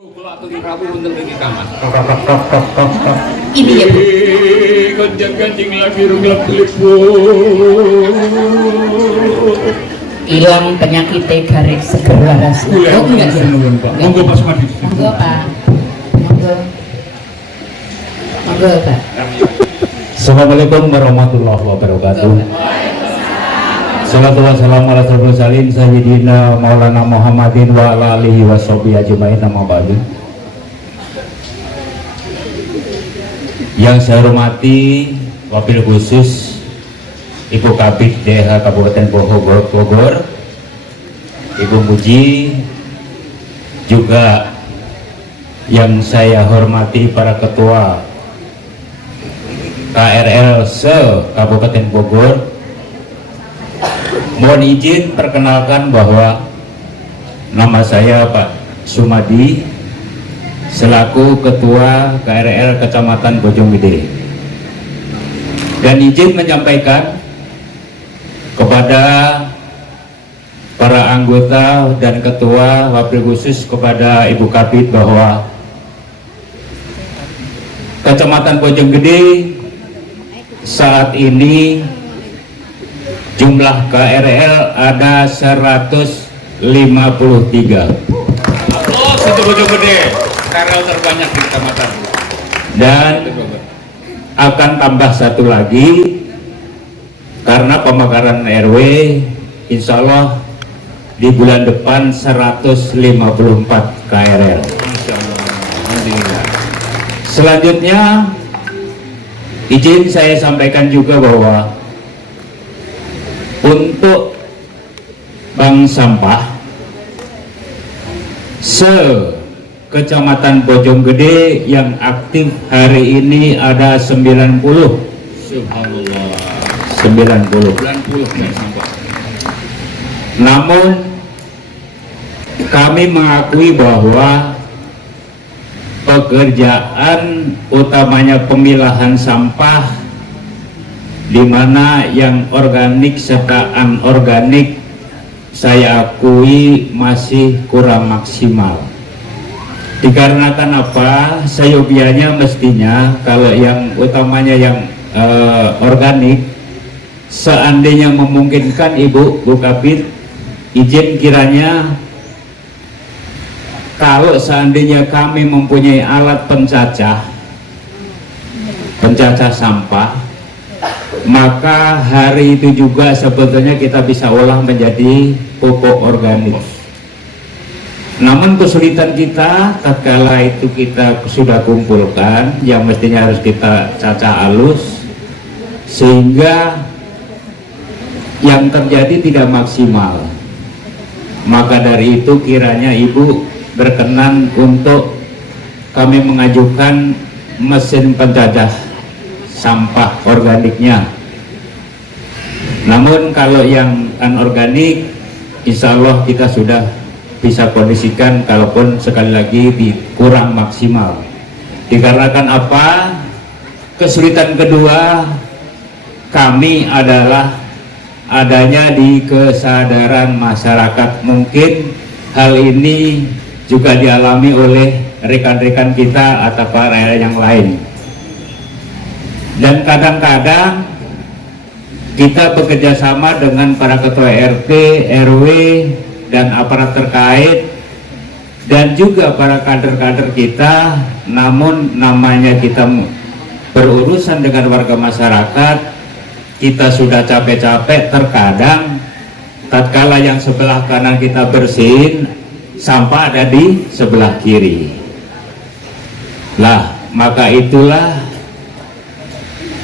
Ini ya Bu. Kancing lagi gelap telepon. Hilang penyakitnya garis seger waras. Oh enggak sih. Monggo Pak Sumadi. Monggo Pak. Monggo. Monggo Pak. Assalamualaikum warahmatullahi wabarakatuh. Salatu wassalamu ala asyrofil mursalin sayyidina Maulana Muhammadin wa ala alihi washabihi ajmain, amma ba'du. Yang saya hormati wabil khusus Ibu Kabid DH Kabupaten Bogor, Ibu Muji, juga yang saya hormati para ketua KRL se Kabupaten Bogor. Mohon izin perkenalkan bahwa nama saya Pak Sumadi selaku Ketua KRL Kecamatan Bojonggede, dan izin menyampaikan kepada para anggota dan ketua wabil khusus kepada Ibu Kabid bahwa Kecamatan Bojonggede saat ini jumlah KRL ada 153. Satu Bojonggede, KRL terbanyak di kecamatan. Dan akan tambah satu lagi karena pemekaran RW, insya Allah di bulan depan 154 KRL. Selanjutnya izin saya sampaikan juga bahwa untuk bank sampah Kecamatan Bojonggede yang aktif hari ini ada 90. Subhanallah. 90. Sampah. Namun kami mengakui bahwa pekerjaan utamanya pemilahan sampah, di mana yang organik serta anorganik saya akui masih kurang maksimal. Dikarenakan apa? Seyogianya mestinya kalau yang utamanya yang organik, seandainya memungkinkan Ibu Bu Kabid, izin kiranya kalau seandainya kami mempunyai alat pencacah sampah, maka hari itu juga sebetulnya kita bisa olah menjadi pupuk organik. Namun kesulitan kita tatkala itu kita sudah kumpulkan, yang mestinya harus kita cacah halus, sehingga yang terjadi tidak maksimal. Maka dari itu kiranya Ibu berkenan untuk kami mengajukan mesin pencacah sampah organiknya. Namun kalau yang anorganik, insya Allah kita sudah bisa kondisikan, kalaupun sekali lagi kurang maksimal. Dikarenakan apa? Kesulitan kedua kami adalah adanya di kesadaran masyarakat. Mungkin hal ini juga dialami oleh rekan-rekan kita atau para yang lain. Dan kadang-kadang kita bekerja sama dengan para ketua RT, RW, dan aparat terkait, dan juga para kader-kader kita, namun namanya kita berurusan dengan warga masyarakat, kita sudah capek-capek, terkadang tatkala yang sebelah kanan kita bersihin, sampah ada di sebelah kiri. Lah, maka itulah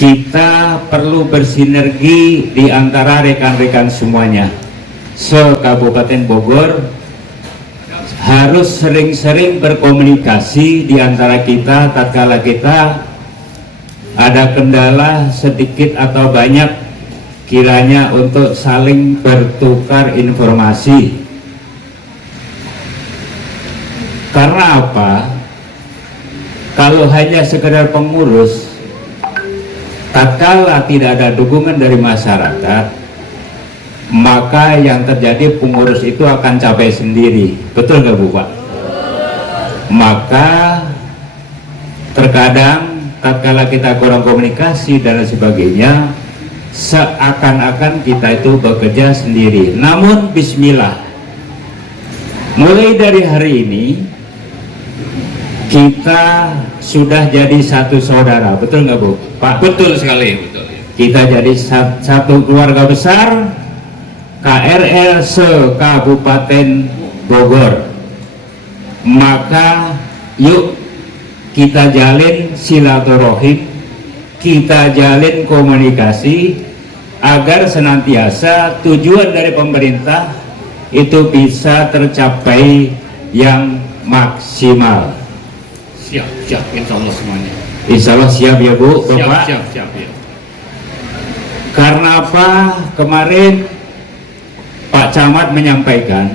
kita perlu bersinergi di antara rekan-rekan semuanya. Se-Kabupaten Bogor harus sering-sering berkomunikasi di antara kita tatkala kita ada kendala sedikit atau banyak, kiranya untuk saling bertukar informasi. Karena apa? Kalau hanya sekedar pengurus, tatkala tidak ada dukungan dari masyarakat, maka yang terjadi pengurus itu akan capek sendiri. Betul nggak Bu Pak? Maka terkadang tatkala kita kurang komunikasi dan sebagainya, seakan-akan kita itu bekerja sendiri. Namun bismillah, mulai dari hari ini kita sudah jadi satu saudara, betul nggak Bu? Pak? Betul sekali, betul. Kita jadi satu keluarga besar KRL se-Kabupaten Bogor. Maka yuk kita jalin silaturahim, kita jalin komunikasi agar senantiasa tujuan dari pemerintah itu bisa tercapai yang maksimal. Siap, insya Allah semuanya. Insya Allah siap ya Bu, Bapak. Siap ya. Karena apa? Kemarin Pak Camat menyampaikan,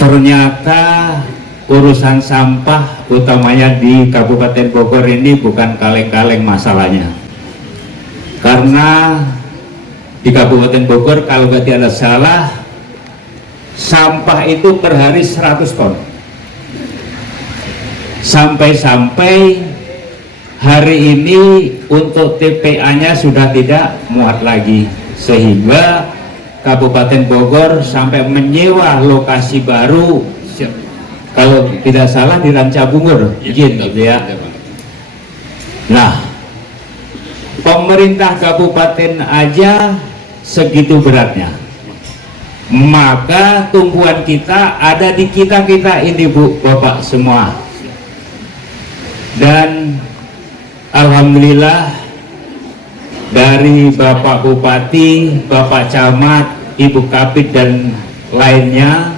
ternyata urusan sampah utamanya di Kabupaten Bogor ini bukan kaleng-kaleng masalahnya. Karena di Kabupaten Bogor kalau nggak ada salah, sampah itu per hari 100 ton. Sampai-sampai hari ini untuk TPA-nya sudah tidak muat lagi, sehingga Kabupaten Bogor sampai menyewa lokasi baru. Siap. Kalau tidak salah di Rancabungur, izin gitu ya. Nah, pemerintah kabupaten aja segitu beratnya, maka tumpuan kita ada di kita ini Bu, Bapak semua. Dan alhamdulillah dari Bapak Bupati, Bapak Camat, Ibu Kapit dan lainnya,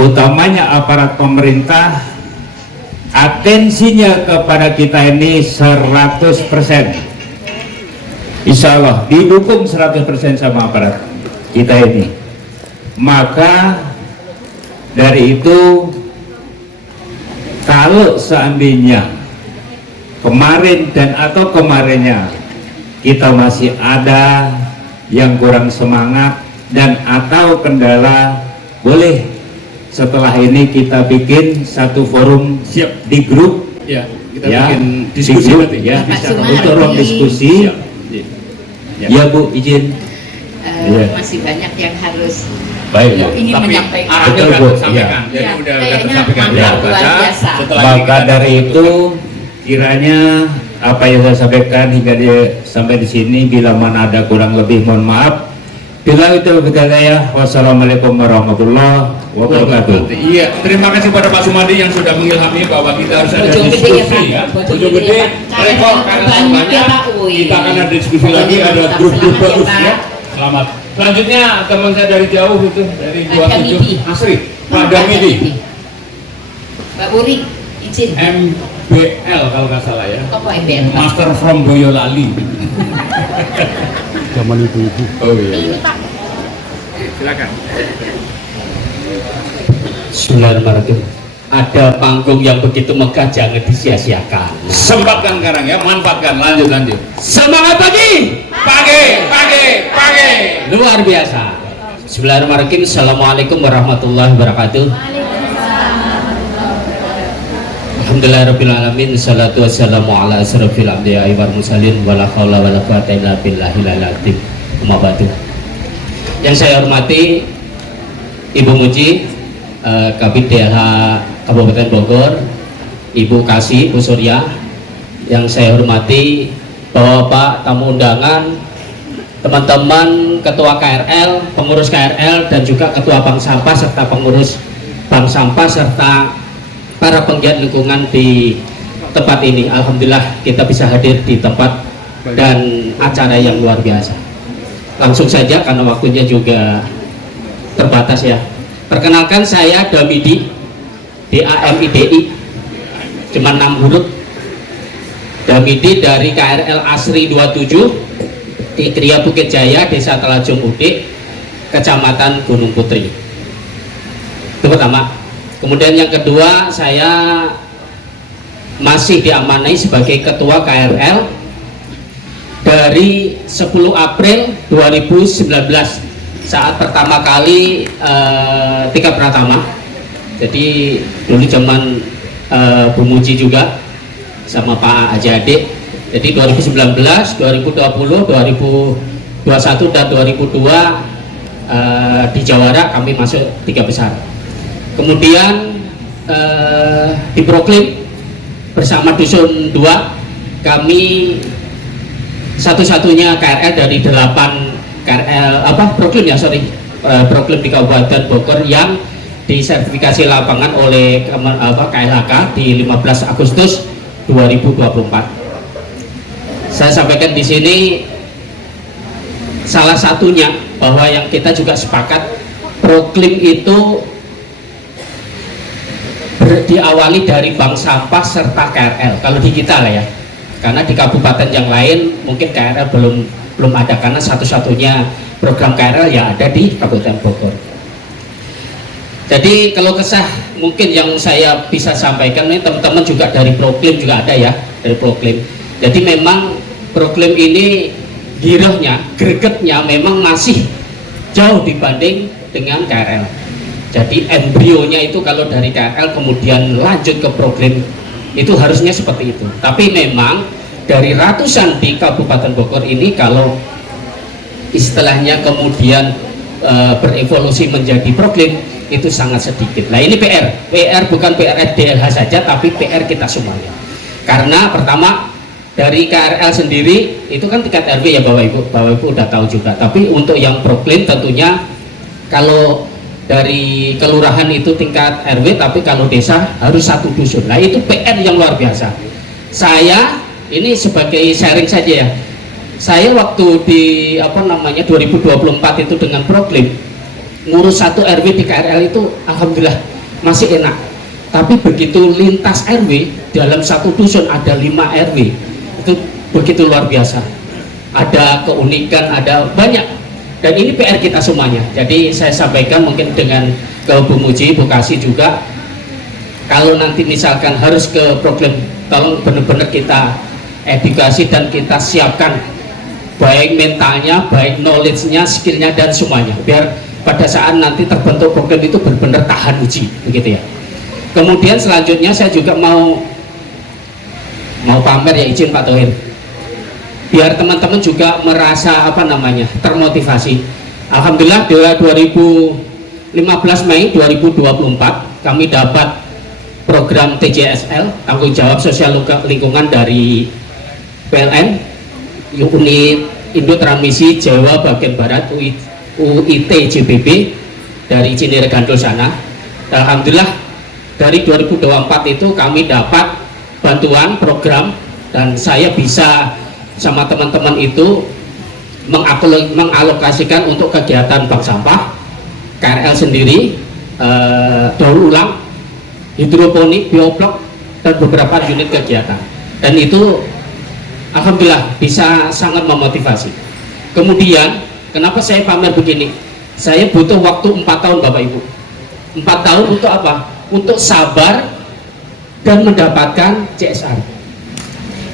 utamanya aparat pemerintah, atensinya kepada kita ini 100%. Insya Allah didukung 100% sama aparat kita ini. Maka dari itu, kalau seandainya kemarin dan atau kemarinnya kita masih ada yang kurang semangat dan atau kendala, boleh setelah ini kita bikin satu forum Siap. di grup Ya, kita ya, bikin di diskusi grup, nanti. ya, Pak Sumardi. untuk ruang diskusi. Siap. Ya. Ya Bu, izin. Iya. Masih banyak yang harus Baik Bu. ingin Tapi menyampaikan. arahnya Betul, udah Bu. tersampaikan. Iya. Jadi Ya, udah kayaknya tersampaikan. mantap, Ya, luar baca. biasa. Setelah ini Maka kita dari tutup. itu kiranya apa yang saya sampaikan hingga sampai di sini, bila mana ada kurang lebih mohon maaf. Bila itu berkata, wassalamualaikum warahmatullahi wabarakatuh. Iya, terima kasih pada Pak Sumardi yang sudah mengilhami bahwa kita harus ada Bojong Gede ya, diskusi Pak. ya. Bojong Bojong Gede Gede, ya, Pak. rekor karena Banyak banyak. ya, Pak. Wih. Kita akan ada diskusi lagi, ada Selamat grup-grup ya, bagus Pak. ya. Selamat. Selanjutnya teman saya dari jauh itu, dari Pak Damidi. 27 Asri, Pak Pak Damidi, Mbak Puri, izin. MBL kalau nggak salah ya. Kok MBL? Master from Boyolali. Zaman ibu-ibu. Oh iya. Ini Pak. Silakan. Bismillahirrahmanirrahim. Ada panggung yang begitu megah jangan disia-siakan. Sempatkan sekarang ya, manfaatkan. Lanjut. Semangat pagi, Pagi. luar biasa. Bismillahirrahmanirrahim. Assalamualaikum warahmatullahi wabarakatuh. Alhamdulillahirrahmanirrahim. Salatu wassalamu ala asrafil anbiya'i wal mursalin wala haula wala quwwata illa billahil azim. Amma ba'du. Yang saya hormati Ibu Muji, Kabid DLH Kabupaten Bogor, Ibu Kasih, Bu Surya. Yang saya hormati Bapak tamu undangan, teman-teman Ketua KRL, pengurus KRL, dan juga Ketua Bank Sampah serta pengurus Bank Sampah serta para penggiat lingkungan di tempat ini. Alhamdulillah kita bisa hadir di tempat dan acara yang luar biasa. Langsung saja karena waktunya juga terbatas ya. Perkenalkan, saya Damidi, DAMIDI, cuma 6 huruf. Damidi dari KRL Asri 27 di Kria Bukit Jaya, Desa Telajung Udik, Kecamatan Gunung Putri. Itu pertama. Kemudian yang kedua, saya masih diamanai sebagai Ketua KRL dari 10 April 2019 saat pertama kali Tika Pratama Jadi dulu zaman Bu Muji juga sama Pak Haji Adik. Jadi 2019, 2020, 2021 dan 2002 di Jawara kami masuk 3 besar. Kemudian di Proklim bersama Dusun 2 kami satu-satunya KRL dari 8 KRL Proklim Proklim di Kabupaten Bogor yang disertifikasi lapangan oleh KLHK di 15 Agustus 2024. Saya sampaikan di sini salah satunya bahwa yang kita juga sepakat Proklim itu diawali dari bank sampah serta KRL kalau di kita lah ya, karena di kabupaten yang lain mungkin KRL belum ada, karena satu-satunya program KRL ya ada di Kabupaten Bogor. Jadi kalau kesah mungkin yang saya bisa sampaikan ini teman-teman juga dari Proklim juga ada ya, dari Proklim. Jadi memang Proklim ini girohnya, gregetnya memang masih jauh dibanding dengan KRL. Jadi embrionya itu kalau dari KRL kemudian lanjut ke Proklim itu harusnya seperti itu. Tapi memang dari ratusan di Kabupaten Bogor ini kalau istilahnya kemudian berevolusi menjadi Proklim itu sangat sedikit. Nah ini PR bukan PR FDLH saja, tapi PR kita semuanya. Karena pertama dari KRL sendiri itu kan tingkat RW ya Bapak Ibu udah tahu juga. Tapi untuk yang Proklim tentunya kalau dari kelurahan itu tingkat RW, tapi kalau desa harus 1 dusun. Nah itu PR yang luar biasa. Saya ini sebagai sharing saja ya. Saya waktu di 2024 itu dengan Proklim ngurus 1 RW di KRL itu alhamdulillah masih enak. Tapi begitu lintas RW dalam 1 dusun ada 5 RW itu begitu luar biasa. Ada keunikan, ada banyak. Dan ini PR kita semuanya. Jadi saya sampaikan mungkin dengan ke Bu Muji, Bu Kasih juga, kalau nanti misalkan harus ke Proklim, tolong benar-benar kita edukasi dan kita siapkan baik mentalnya, baik knowledge-nya, skill-nya dan semuanya, biar pada saat nanti terbentuk Proklim itu benar-benar tahan uji, begitu ya. Kemudian selanjutnya saya juga mau pamer ya, izin Pak Thohir, biar teman-teman juga merasa termotivasi. Alhamdulillah 2015 Mei 2024 kami dapat program TJSL, tanggung jawab sosial lingkungan dari PLN unit Indo Transmisi Jawa bagian Barat UIT JBB dari Cinere Gandul sana. Alhamdulillah dari 2024 itu kami dapat bantuan program dan saya bisa sama teman-teman itu mengalokasikan untuk kegiatan bank sampah, KRL sendiri, daur ulang, hidroponik, bioblok dan beberapa unit kegiatan. Dan itu alhamdulillah bisa sangat memotivasi. Kemudian kenapa saya pamer begini? Saya butuh waktu 4 tahun Bapak Ibu. 4 tahun untuk apa? Untuk sabar dan mendapatkan CSR.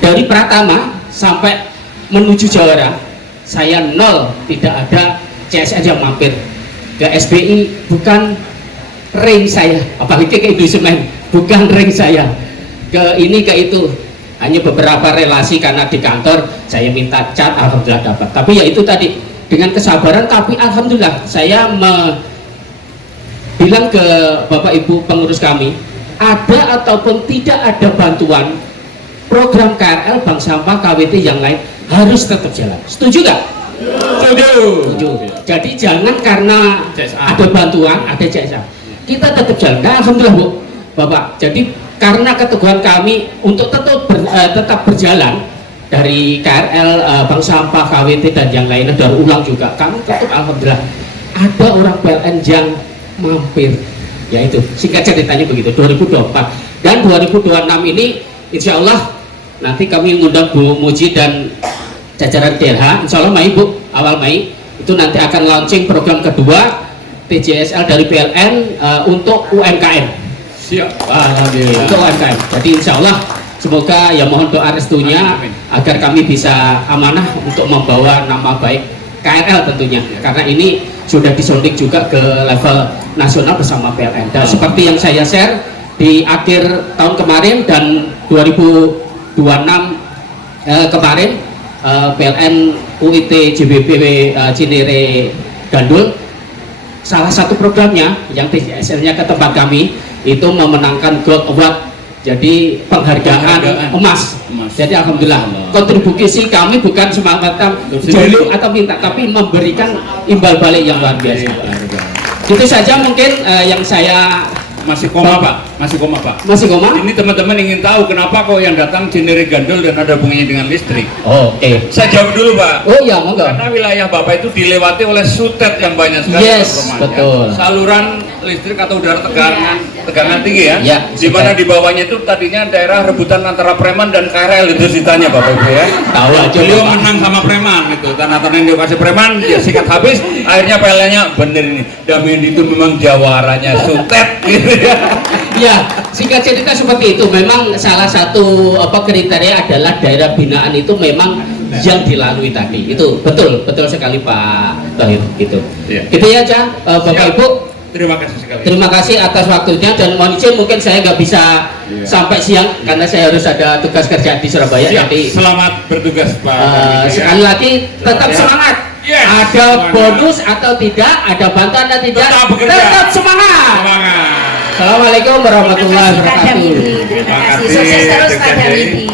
Dari Pratama sampai menuju Jawara, saya nol, tidak ada CSR yang mampir. Ke SBI bukan ring saya, apalagi ke Indosemen bukan ring saya. Ke ini ke itu, hanya beberapa relasi karena di kantor saya minta cat, alhamdulillah dapat. Tapi ya itu tadi dengan kesabaran, tapi alhamdulillah saya bilang ke Bapak Ibu pengurus kami, ada ataupun tidak ada bantuan program KRL, bank sampah, KWT yang lain harus tetap jalan. Setuju nggak? Setuju. Jadi jangan karena ada bantuan, ada CSR, kita tetap jalan. Nah, alhamdulillah Bu, Bapak. Jadi karena keteguhan kami untuk tetap berjalan dari KRL, bank sampah, KWT dan yang lainnya, daur ulang juga, kami tetap alhamdulillah ada orang PLN yang mampir. Ya itu, singkat ceritanya begitu. 2024 dan 2026 ini insya Allah nanti kami mengundang Bu Muji dan jajaran DLH, insya Allah Mei Bu, awal Mei itu nanti akan launching program kedua TJSL dari PLN untuk UMKM. Siap. Alhamdulillah. Untuk UMKM. Jadi insya Allah semoga ya mohon doa restunya agar kami bisa amanah untuk membawa nama baik KRL tentunya, karena ini sudah disonding juga ke level nasional bersama PLN. Dan seperti yang saya share di akhir tahun kemarin dan 2026 kemarin, PLN UIT JBP Cinere Gandul, salah satu programnya yang TCSL-nya ke tempat kami itu memenangkan Gold Award, jadi penghargaan emas. Jadi alhamdulillah kontribusi kami bukan semata-mata jalur atau minta, tapi memberikan imbal balik yang luar biasa. Itu saja mungkin yang saya. Masih koma Pak, masih koma Pak. Masih koma? Ini teman-teman ingin tahu kenapa kok yang datang Cinere Gandul dan ada hubungannya dengan listrik. Oh, oke. Saya jawab dulu Pak. Oh iya, monggo. Karena wilayah Bapak itu dilewati oleh sutet yang banyak sekali. Yes, teman-teman, betul. ya. Saluran listrik atau udara tegangan tinggi ya. Ya, di mana di bawahnya itu tadinya daerah rebutan antara preman dan KRL itu ceritanya Bapak Ibu ya. Tahu aja Beliau Bapak. menang sama preman itu. Tanah-tanah yang dikasih preman dia sikat habis, akhirnya PLN-nya bener ini. Damian itu memang jawaranya sutet gitu ya. Ya, singkat cerita seperti itu. Memang salah satu kriteria adalah daerah binaan itu memang yang dilalui tadi. Itu betul sekali Pak Tahir gitu. Iya. Gitu ya, Cah. Bapak Siap. Ibu, Terima kasih sekali. terima kasih atas waktunya dan mohon izin mungkin saya nggak bisa sampai siang karena saya harus ada tugas kerja di Surabaya. Siap. Jadi Selamat bertugas Pak. sekali lagi tetap Ya. semangat. Yes, Ada semangat. bonus atau tidak, ada bantuan atau tidak, Tetap bekerja. tetap semangat. Semangat. Assalamualaikum warahmatullahi Terima kasih Kak wabarakatuh. Damidi. Terima kasih. Sukses terus Kak Damidi.